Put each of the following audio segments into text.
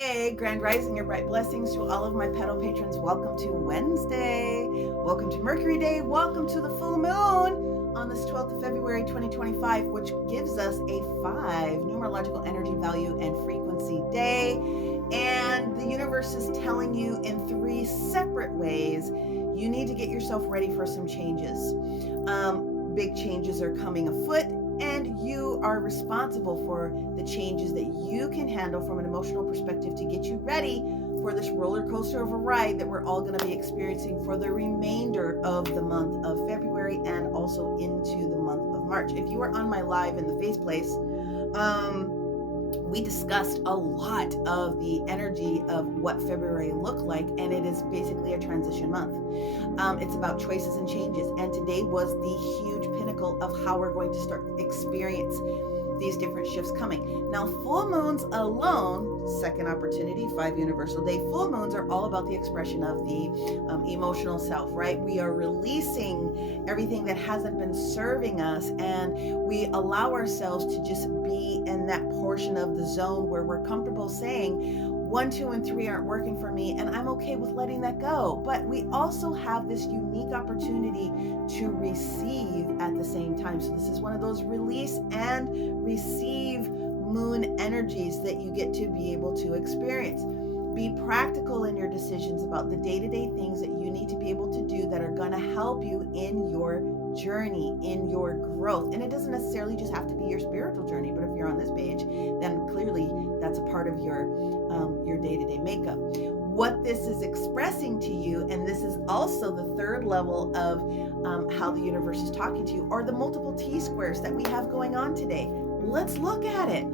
Hey, Grand Rising, your bright blessings to all of my pedal patrons. Welcome to Wednesday. Welcome to Mercury Day. Welcome to the full moon on this 12th of February 2025, which gives us a 5 numerological energy value and frequency day. And the universe is telling you in 3 separate ways you need to get yourself ready for some changes. Big changes are coming afoot, and you are responsible for the changes that you can handle from an emotional perspective to get you ready for this roller coaster of a ride that we're all going to be experiencing for the remainder of the month of February and also into the month of March. If you are on my live in the face place, we discussed a lot of the energy of what February looked like, and it is basically a transition month. It's about choices and changes, and today was the huge pinnacle of how we're going to start experience these different shifts coming. Now, full moons alone, second opportunity, 5 universal day, full moons are all about the expression of the emotional self, right? We are releasing everything that hasn't been serving us, and we allow ourselves to just be in that portion of the zone where we're comfortable saying 1, 2, and 3 aren't working for me, and I'm okay with letting that go. But we also have this unique opportunity to receive at the same time. So this is one of those release and receive moon energies that you get to be able to experience. Be practical in your decisions about the day-to-day things that you need to be able to do that are going to help you in your journey, in your growth. And it doesn't necessarily just have to be your spiritual journey, but if you're on this page, then clearly that's a part of your day-to-day makeup. What this is expressing to you, and this is also the third level of how the universe is talking to you, are the multiple T-squares that we have going on today. Let's look at it.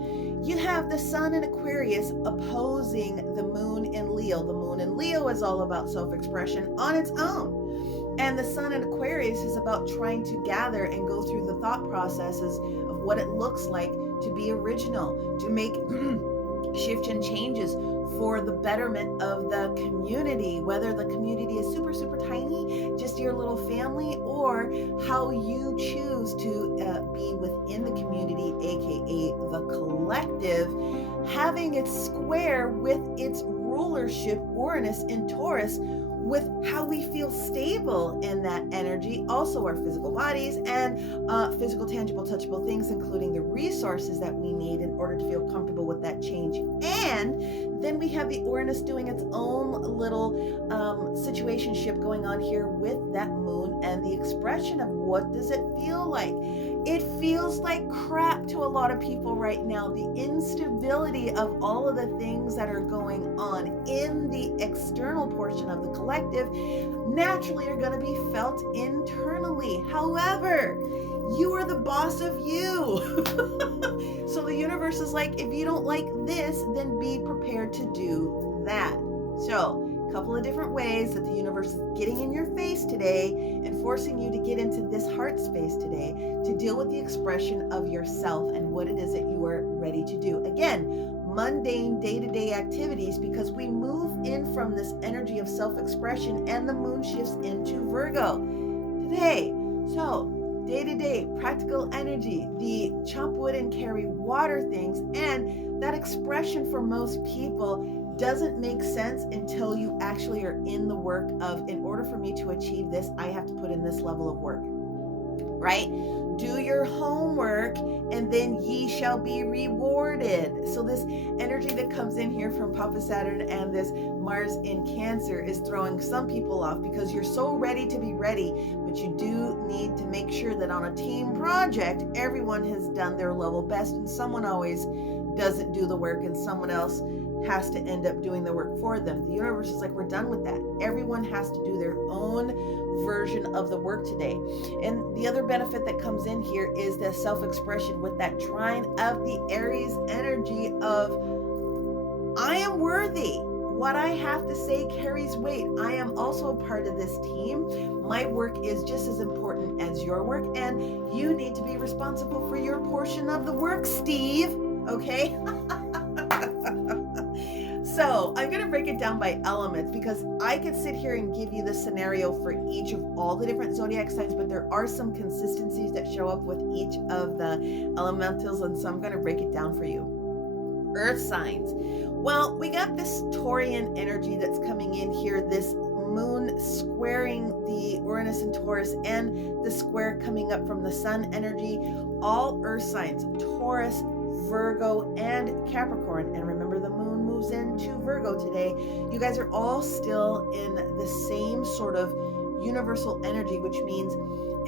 You have the sun in Aquarius opposing the moon in Leo. The moon in Leo is all about self-expression on its own. And the sun in Aquarius is about trying to gather and go through the thought processes of what it looks like to be original, to make shift and changes for the betterment of the community, whether the community is super, super tiny, just your little family, or how you choose to be within the community, aka the collective, having it square with its rulership, Uranus in Taurus, with how we feel stable in that energy, also our physical bodies and physical, tangible, touchable things, including the resources that we need in order to feel comfortable with that change. And then we have the Uranus doing its own little situationship going on here with that moon and the expression of what does it feel like. It feels like crap to a lot of people right now. The instability of all of the things that are going on in the external portion of the collective naturally are going to be felt internally. However, you are the boss of you. So the universe is like, if you don't like this, then be prepared to do that. So a couple of different ways that the universe is getting in your face today and forcing you to get into this heart space today to deal with the expression of yourself and what it is that you are ready to do. Again, mundane day-to-day activities, because we move in from this energy of self-expression and the moon shifts into Virgo today. So day-to-day practical energy, the chop wood and carry water things, and that expression for most people doesn't make sense until you actually are in the work of, in order for me to achieve this, I have to put in this level of work, right? Do your homework and then ye shall be rewarded. So this energy that comes in here from Papa Saturn and this Mars in Cancer is throwing some people off because you're so ready to be ready, but you do need to make sure that on a team project, everyone has done their level best, and someone always doesn't do the work and someone else has to end up doing the work for them. The universe is like, we're done with that. Everyone has to do their own version of the work today. And the other benefit that comes in here is the self-expression with that trine of the Aries energy of, I am worthy. What I have to say carries weight. I am also a part of this team. My work is just as important as your work, and you need to be responsible for your portion of the work, Steve. Okay? So I'm going to break it down by elements, because I could sit here and give you the scenario for each of all the different zodiac signs, but there are some consistencies that show up with each of the elementals, and so I'm going to break it down for you. Earth signs. Well, we got this Taurian energy that's coming in here, this moon squaring the Uranus and Taurus, and the square coming up from the sun energy. All earth signs, Taurus, Virgo, and Capricorn. And remember, the moon moves into Virgo today. You guys are all still in the same sort of universal energy, which means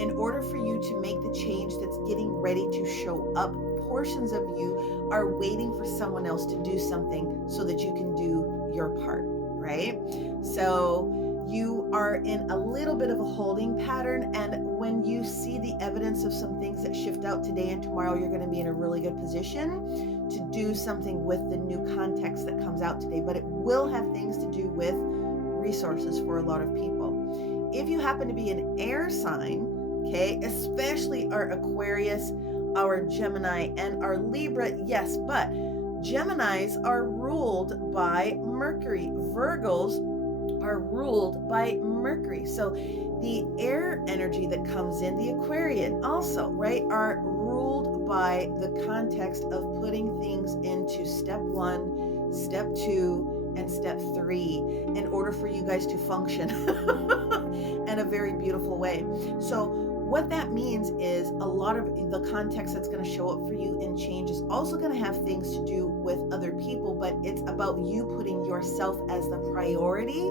in order for you to make the change that's getting ready to show up, portions of you are waiting for someone else to do something so that you can do your part, right? So you are in a little bit of a holding pattern, and when you see the evidence of some things that shift out today and tomorrow, you're going to be in a really good position to do something with the new context that comes out today. But it will have things to do with resources for a lot of people. If you happen to be an air sign, okay, especially our Aquarius, our Gemini, and our Libra, yes, but Geminis are ruled by Mercury. Virgos are ruled by Mercury. So the air energy that comes in, the Aquarian also, right, are ruled by the context of putting things into step 1, step 2, and step 3 in order for you guys to function in a very beautiful way. So what that means is a lot of the context that's going to show up for you in change is also going to have things to do with other people, but it's about you putting yourself as the priority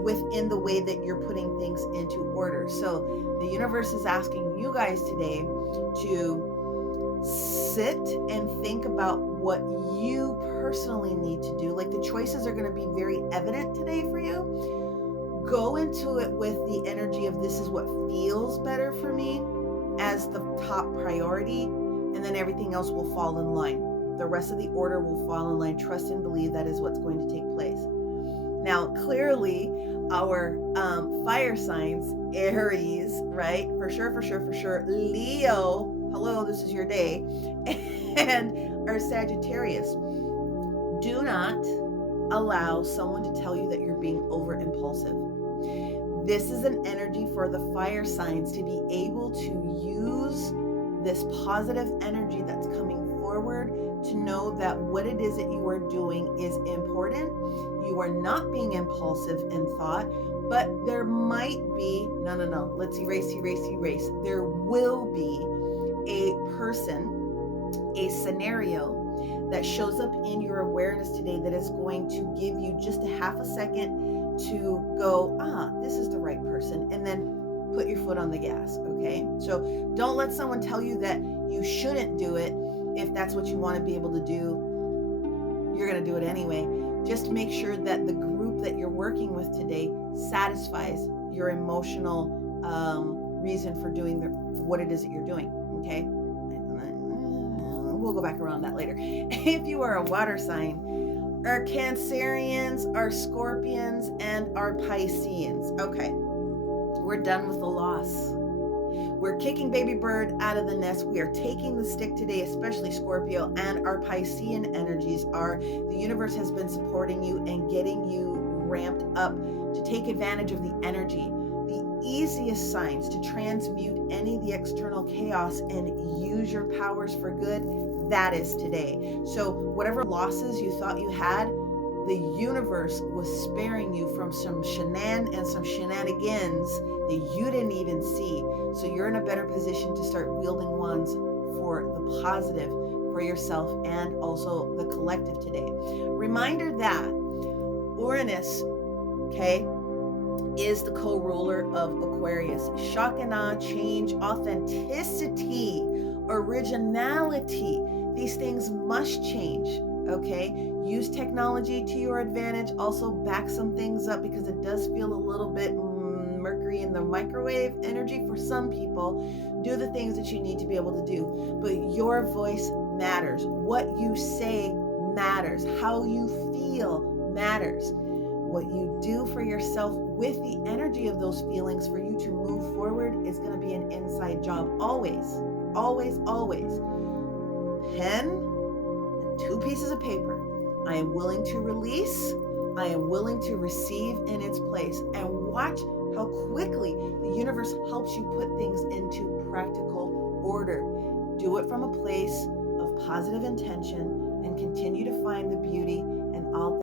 within the way that you're putting things into order. So the universe is asking you guys today to sit and think about what you personally need to do. Like, the choices are going to be very evident today for you. Go into it with the energy of this is what feels better for me as the top priority, and then everything else will fall in line. The rest of the order will fall in line. Trust and believe that is what's going to take place. Now, clearly, our fire signs, Aries, right? For sure. Leo, hello, this is your day. And our Sagittarius. Do not allow someone to tell you that you're being over impulsive. This is an energy for the fire signs to be able to use this positive energy that's coming forward to know that what it is that you are doing is important. You are not being impulsive in thought, but there might be, no, let's erase. There will be a person, a scenario that shows up in your awareness today that is going to give you just a half a second to go, this is the right person, and then put your foot on the gas, okay? So don't let someone tell you that you shouldn't do it. If that's what you want to be able to do, you're going to do it anyway. Just make sure that the group that you're working with today satisfies your emotional reason for doing what it is that you're doing, okay? We'll go back around that later. If you are a water sign, our Cancerians, our Scorpions, and our Pisceans. Okay, we're done with the loss. We're kicking baby bird out of the nest. We are taking the stick today, especially Scorpio, and our Piscean energies are, the universe has been supporting you and getting you ramped up to take advantage of the energy. The easiest signs to transmute any of the external chaos and use your powers for good, that is today. So whatever losses you thought you had, the universe was sparing you from some shenanigans that you didn't even see. So you're in a better position to start wielding wands for the positive for yourself and also the collective today. Reminder that Uranus, okay, is the co-ruler of Aquarius. Shock and awe, change, authenticity, originality. These things must change, okay? Use technology to your advantage. Also back some things up because it does feel a little bit Mercury in the microwave energy for some people. Do the things that you need to be able to do. But your voice matters. What you say matters. How you feel matters. What you do for yourself with the energy of those feelings for you to move forward is going to be an inside job. Always, always, always. Pen and 2 pieces of paper. I am willing to release. I am willing to receive in its place. And watch how quickly the universe helps you put things into practical order. Do it from a place of positive intention and continue to find the beauty in all